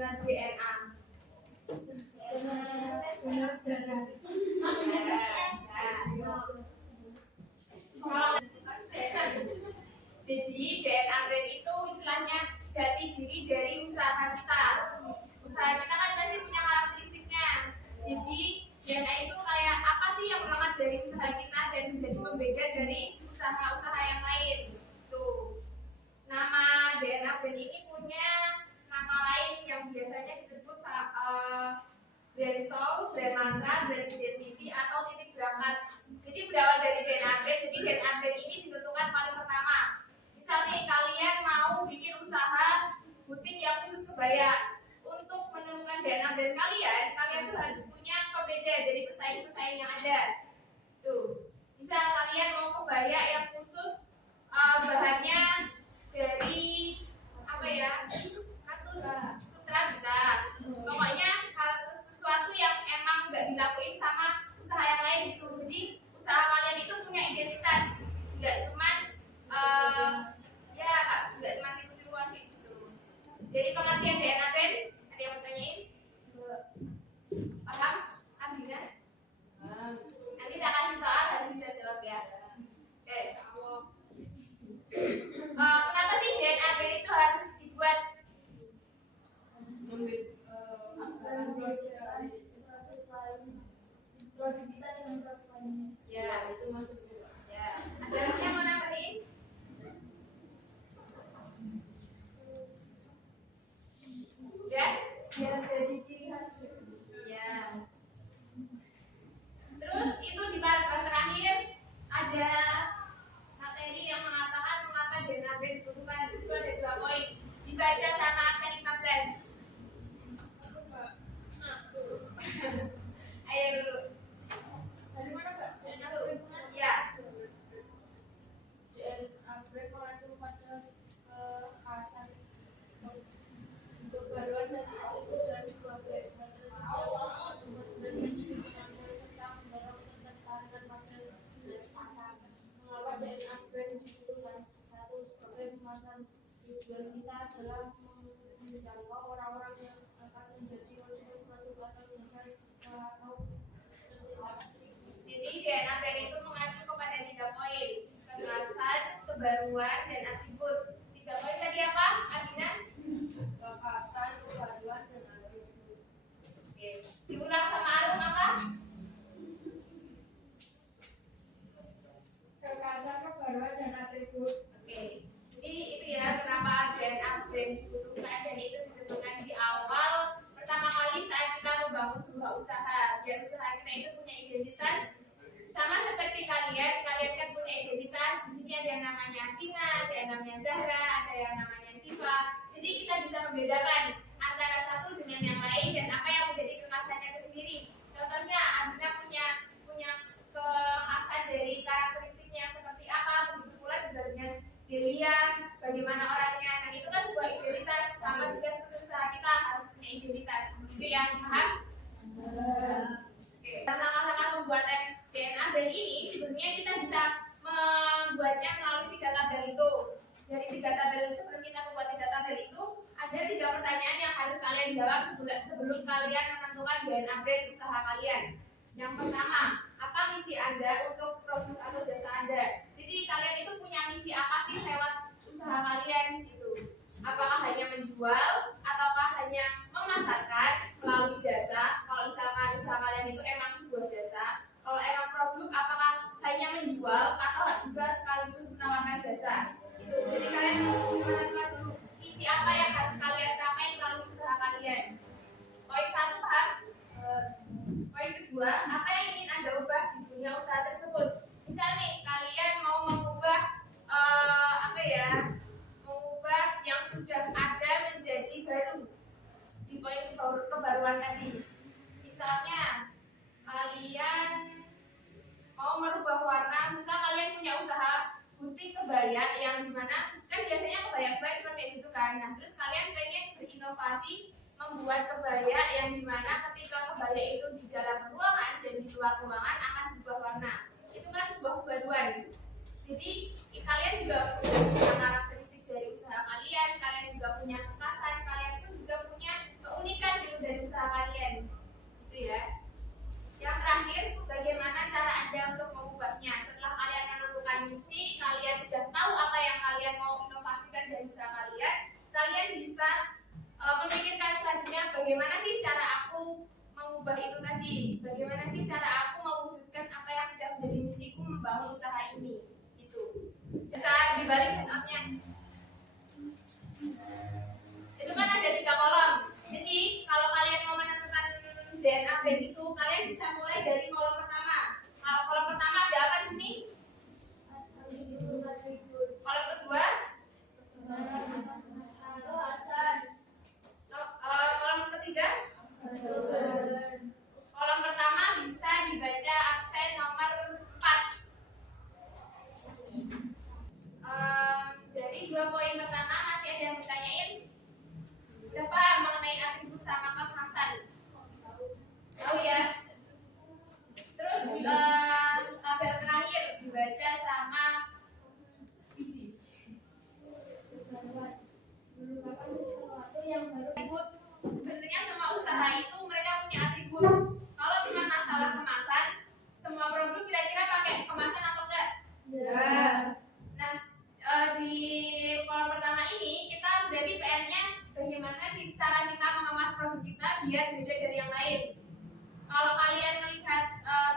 dengan DNA? Jadi DNA brand itu istilahnya jati diri dari usaha kita. Usaha kita kan pasti punya karakteristiknya. Jadi DNA itu kayak apa sih yang melekat dari usaha kita dan menjadi pembeda dari usaha-usaha yang lain. Tuh. Nama DNA brand ini punya nama lain yang biasanya disebut brand soul, brand mantra, brand identity, atau titik berangkat. Jadi berawal dari DNA brand. Jadi DNA brand ini ditentukan paling pertama. Misal nih kalian mau bikin usaha butik yang khusus kebaya. Untuk menentukan DNA brand kalian tuh harus punya pembeda dari pesaing-pesaing yang ada. Tuh, bisa kalian mau kebaya yang khusus bahannya dari apa ya? Katun, sutra bisa. Pokoknya sesuatu yang emang nggak dilakuin sama usaha yang lain gitu. Jadi usaha kalian itu punya identitas, nggak cuman nggak cuma tiru-tiruan gitu. Jadi pengertian DNA brand, ada yang mau tanyain? Paham? Ambilnya? Nanti tak kasih soal harus bisa jawab ya. Oke. Kenapa sih DNA brand itu harus dibuat? Ya, itu maksudnya. Ya, ada lagi yang mau nambahin? Ya, jadi ciri khas. Ya. Terus itu di paragraf terakhir ada materi yang mengatakan mengapa DNA brand dibutuhkan. Di situ ada 2 poin. Dibaca sama absen 15. Ayo dulu. Dari mana, Mbak? Ya. DNA brand mengacu pada kekhasan kebaruan dan atribut dari sebuah brand. Mengapa DNA brand dibutuhkan? 1. Sebagai pemasaran. Tujuan kita adalah menjangkau orang-orang yang akan menjadi konsumen produk atau jasa jika mau. Jadi DNA brand itu mengacu kepada 3 poin: kekhasan, kebaruan, dan atribut. 3 poin tadi apa, Adina? Kekhasan, kebaruan, dan atribut. Oke. Diulang sama Arum apa? Kekhasan, kebaruan, dan atribut. Oke. Jadi itu ya kenapa DNA brand dibutuhkan, dan itu ditentukan di awal pertama kali saat kita membangun sebuah usaha. Biar usaha kita itu punya identitas. Sama seperti kalian kan punya identitas. Di sini ada yang namanya Tina, ada yang namanya Zahra, ada yang namanya Siva. Jadi kita bisa membedakan antara satu dengan yang lain dan apa yang menjadi kekhasannya itu sendiri. Contohnya Adina punya kekhasan dari karakteristiknya seperti apa, begitu pula juga dengan Delia, bagaimana orangnya. Dan itu kan sebuah identitas. Sama juga seperti usaha kita harus punya identitas. Itu yang paham? Oke. Dalam langkah-langkah pembuatan DNA brand ini sebenarnya kita bisa membuatnya melalui 3 tabel itu. Dari 3 tabel sebelum kita membuat 3 tabel itu ada 3 pertanyaan yang harus kalian jawab sebelum kalian menentukan DNA brand usaha kalian. Yang pertama, apa misi Anda untuk produk atau jasa Anda? Jadi kalian itu punya misi apa sih lewat usaha kalian gitu? Apakah hanya menjual ataukah hanya memasarkan melalui jasa? Kalau misalkan usaha kalian itu emang sebuah jasa, kalau emang produk apakah hanya menjual atau juga sekaligus menawarkan jasa? Itu. Jadi kalian menentukan dulu misi apa yang harus kalian capai melalui usaha kalian. Poin 1 paham? Poin kedua, apa yang ingin Anda ubah di dunia usaha tersebut? Misal nih, kalian mau mengubah mengubah yang sudah ada menjadi baru di poin kebaruan tadi. Misalnya, kalian mau merubah warna. Misal kalian punya usaha butik kebaya yang dimana kan biasanya kebaya-kebaya cuma kayak gitu kan. Nah, terus kalian pengen berinovasi membuat kebaya yang dimana ketika kebaya itu di dalam ruangan dan di luar ruangan akan berubah warna. Itu kan sebuah kebaruan. Jadi kalian juga punya karakteristik dari usaha kalian juga punya kekhasan, kalian pun juga punya keunikan menginformasikan dari usaha kalian, kalian bisa memikirkan selanjutnya bagaimana sih cara aku mengubah itu tadi, bagaimana sih cara aku mewujudkan apa yang sudah menjadi misiku membangun usaha ini. Itu bisa dibalik handouts-nya. Itu kan ada 3 kolom. Jadi kalau kalian mau menentukan DNA brand itu, kalian bisa mulai dari kolom pertama. Kalau kolom pertama ada apa di sini? Kolom kedua? Kolom ketiga? Kolom pertama bisa dibaca absen nomor 4. Dari 2 poin pertama masih ada yang ditanyain? Berapa mengenai atribut sama kekhasan? Tahu ya? Terus tabel terakhir dibaca sama biji. Atribut, sebenarnya semua usaha itu mereka punya atribut. Kalau cuma masalah kemasan, semua produk kira-kira pakai kemasan atau enggak? Ya. Nah, di kolom pertama ini kita berarti PR-nya bagaimana sih cara kita mengemas produk kita biar beda dari yang lain. Kalau kalian melihat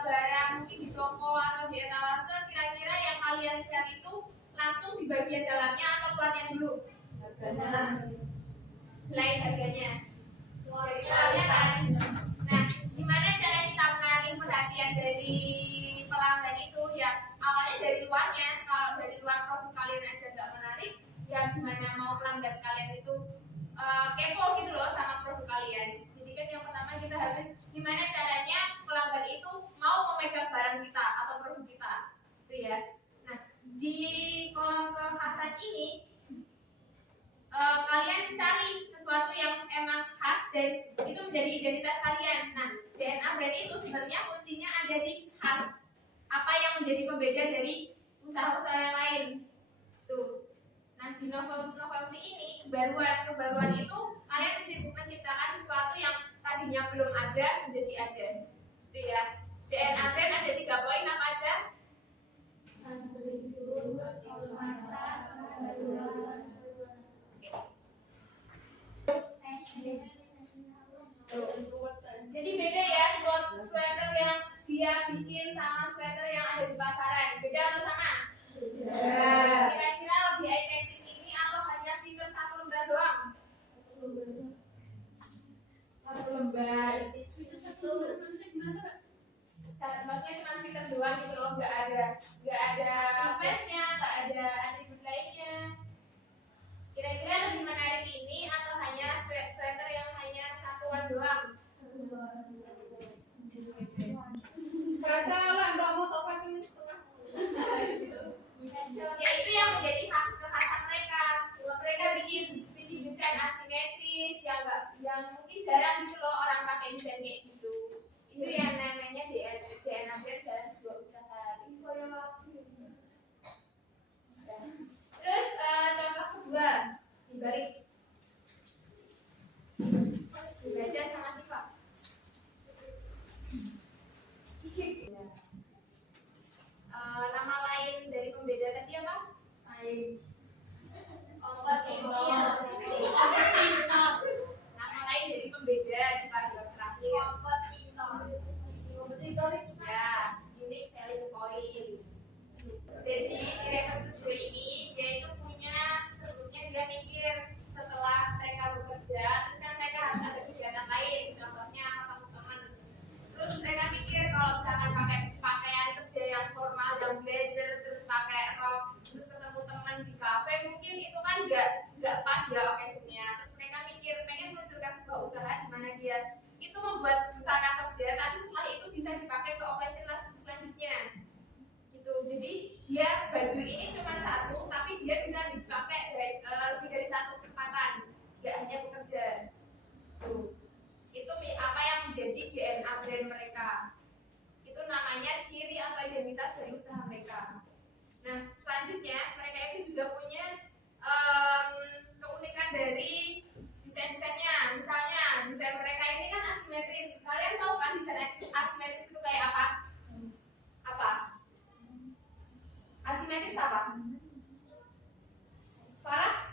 barang mungkin di toko atau di etalase, kira-kira yang kalian lihat itu langsung di bagian dalamnya atau luarnya dulu? Selain harganya. Luarnya kan. Nah, gimana cara kita menarik perhatian dari pelanggan itu? Ya, awalnya dari luarnya. Kalau dari luar produk kalian aja nggak menarik, ya gimana mau pelanggan kalian itu kepo gitu loh sama produk kalian. Jadi kan yang pertama kita harus gimana caranya pelanggan itu mau memegang barang kita atau produk kita, itu ya. Nah, di kolom kekhasan ini kalian cari sesuatu yang emang khas dan itu menjadi identitas kalian. Nah, DNA brand itu sebenarnya kuncinya ada di khas. Apa yang menjadi pembeda dari usaha-usaha yang lain. Tuh. Nah, di novelty ini kebaruan itu kalian menciptakan sesuatu yang tadinya belum ada menjadi ada. Itu ya. DNA brand ada 3 poin apa aja? Jadi beda ya, sweater yang dia bikin sama sweater yang ada di pasaran. Beda atau sama? Beda. Kira-kira lebih eye catching ini atau hanya stiker 1 lembar doang? 1 lembar. Maksudnya cuma stiker doang gitu loh, nggak ada face-nya, nggak ada atribut lainnya. Kira-kira lebih menarik ini atau hanya sweater yang hanya satuan doang? Gak salah, nggak mau sok fashion setengah. Ya itu yang menjadi kekhasan mereka. Mereka bikin desain asimetris yang mungkin jarang gitu loh orang pakai desain kayak gitu. Itu yang namanya DNA brand dalam sebuah usaha. Terus contoh kedua dibalik dibaca sama Siva. Nama lain dari pembeda tadi apa? Nama lain dari pembeda di paragraf terakhir. Ya, unique selling point. Jadi di reference 7 ini dia itu punya sebelumnya dia mikir setelah mereka bekerja, terus kan mereka harus ada kegiatan lain, contohnya ketemu teman. Terus mereka mikir kalau misalkan pakai pakaian kerja yang formal, yang blazer, terus pakai rok, terus ketemu teman di kafe, mungkin itu kan nggak pas ya occasionnya. Terus mereka mikir pengen meluncurkan sebuah usaha di mana dia itu membuat busana kerja, tapi setelah itu bisa dipakai ke occasion selanjutnya. Gitu. Jadi dia baju ini cuma satu, tapi dia bisa dipakai lebih dari satu kesempatan, nggak hanya bekerja. Tuh. Itu apa yang menjadi DNA brand mereka. Itu namanya ciri atau identitas dari usaha mereka. Nah, selanjutnya mereka itu juga punya keunikan dari desain-desainnya. Misalnya desain mereka ini kan asimetris. Kalian tahu kan desain asimetris itu kayak apa? Apa? Asimetris apa? Farah?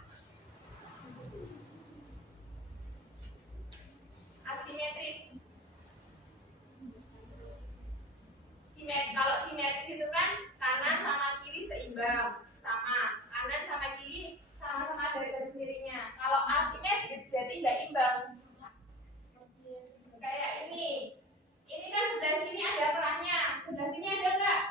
simetris. Kalau simetris itu kan kanan sama kiri seimbang, sama. Kanan sama kiri sama-sama ada garis miringnya. Kalau asimetris berarti nggak imbang. Kayak ini. Ini kan sebelah sini ada kerahnya, sebelah sini ada nggak?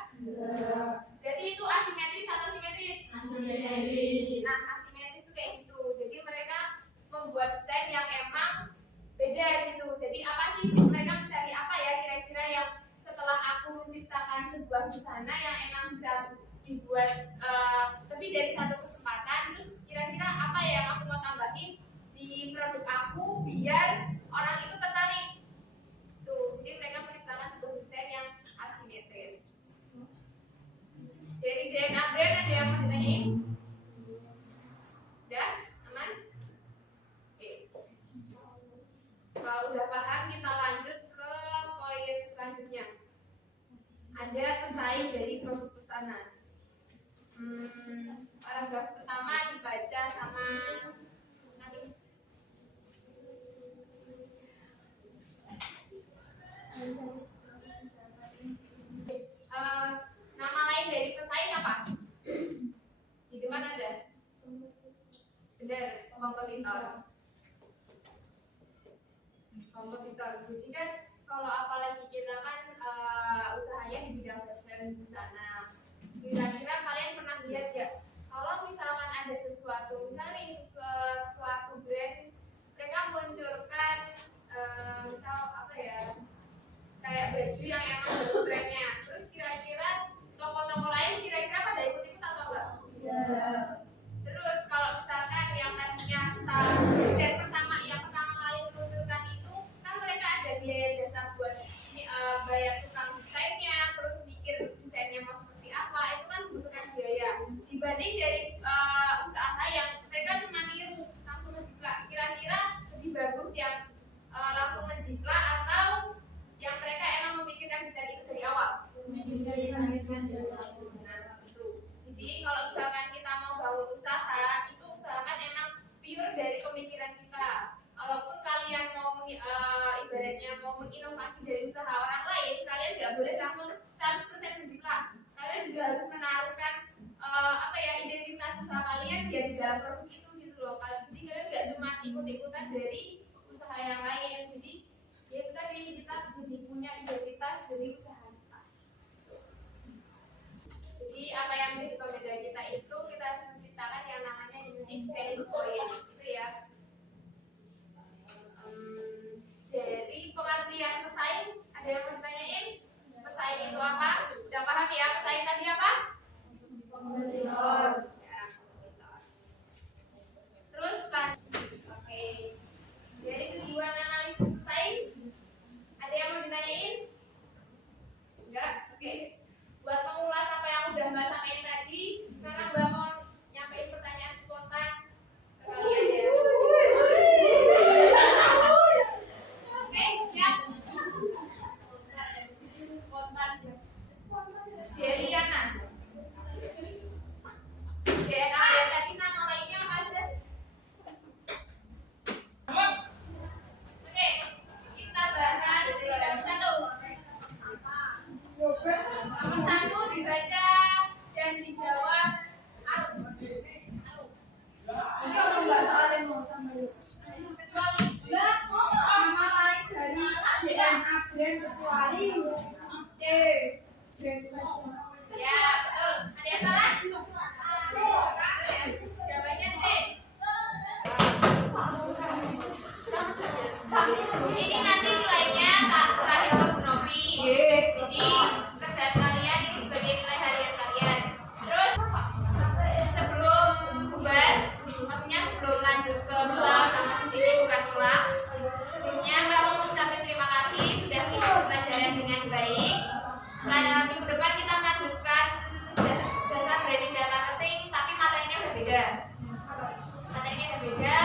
Berarti itu asimetris atau simetris? Asimetris. Nah, asimetris itu kayak gitu. Jadi mereka membuat desain yang emang beda gitu. Jadi apa sih mereka mencari apa ya kira-kira yang setelah aku menciptakan sebuah busana yang emang bisa dibuat lebih dari satu kesempatan, terus kira-kira apa yang aku mau tambahin di produk aku biar orang itu tertarik. Tuh, jadi mereka menciptakan sebuah desain yang asimetris. Dari DNA brand ada yang mau ditanyain? Udah? Aman? Oke. Kalau udah paham, kita lanjut ke poin selanjutnya. Ada pesaing dari produk busana. Paragraf pertama dibaca sama Nanis. Nama lain dari pesaing apa? Di depan ada. Benar, kompetitor. Kompetitor. Jadi kan kalau apalagi kita kan usahanya di bidang fashion busana. Kira-kira kalian pernah lihat ya? Kalau misalkan ada sesuatu, misalnya sesuatu brand, mereka meluncurkan misal apa ya? Kayak baju yang emang baru brandnya. Terus kira-kira toko-toko lain kira-kira pada ikut-ikut atau enggak? Terus kalau misalkan yang tadinya brand yang pertama kali meluncurkan itu kan mereka ada biaya jasa buat bayar tukang desainnya, terus mikir desainnya mau seperti apa, itu kan membutuhkan biaya. Dibanding dari usaha yang mereka cuma niru langsung menjiplak, kira-kira lebih bagus yang langsung menjiplak atau yang mereka emang memikirkan desain itu dari awal? Nah, itu. Jadi kalau misalkan kita mau bangun usaha, itu usahakan emang pure dari pemikiran kita. Walaupun kalian mau ibaratnya mau menginovasi dari usaha orang lain, kalian nggak boleh langsung 100% menjiplak. Kalian juga harus menaruhkan identitas usaha kalian ya di dalam produk itu gitu loh. Jadi kalian nggak cuma ikut-ikutan dari usaha yang lain. Jadi ya itu tadi, kita jadi punya identitas dari usaha kita. Jadi apa yang menjadi pembeda kita itu kita harus menciptakan yang namanya unique selling point gitu ya. Dari pengertian pesaing ada yang mau ditanyain? Pesaing itu apa? Udah paham ya pesaing tadi apa? Kompetitor. Ya, kompetitor. Terus oke. Dari tujuan analisis pesaing ada yang mau ditanyain? Enggak? Oke. Buat mengulas apa yang udah Mbak sampaikan tadi, sekarang Mbak mau nyampein pertanyaan spontan ke kalian ya. Oke, siap? Spontan. Deliana. DNA tadi nama lainnya apa aja? Oke, kita bahas dari nomor satu. Nomor satu dibaca dan dijawab. Ini orang nggak soalnya mau tambahin. Kecuali Nama lain dari DNA brand kecuali C brand fashion. ya betul. Ada yang salah? Jawabannya C. Ini nanti nilainya tak serahin ke Bu Novi. Jadi kerjaan kalian ini sebagai nilai harian kalian. Terus sebelum bubar, maksudnya sebelum lanjut ke pulang sama di sini bukan pulang. Sebelumnya Mbak mau ucapin terima kasih sudah mengikuti pelajaran dengan baik. Selain minggu depan kita melanjutkan dasar branding dan marketing, tapi materinya berbeda. Materinya berbeda.